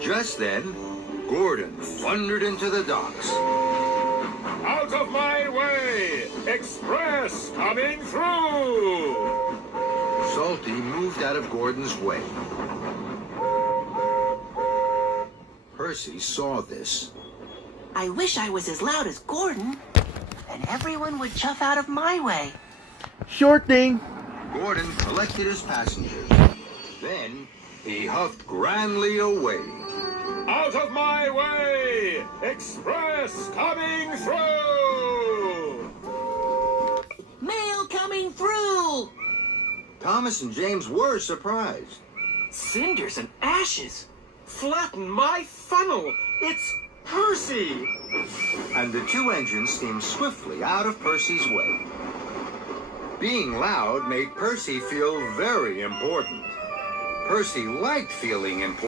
Just then, Gordon thundered into the docks. Out of my way! Express coming through! Salty moved out of Gordon's way. Percy saw this. I wish I was as loud as Gordon. Then everyone would chuff out of my way. Sure thing. Gordon collected his passengers. Then he huffed grandly away. Out of my way! Express coming through! Mail coming through! Thomas and James were surprised. Cinders and ashes! Flatten my funnel! It's Percy! And the two engines steamed swiftly out of Percy's way. Being loud made Percy feel very important. Percy liked feeling important.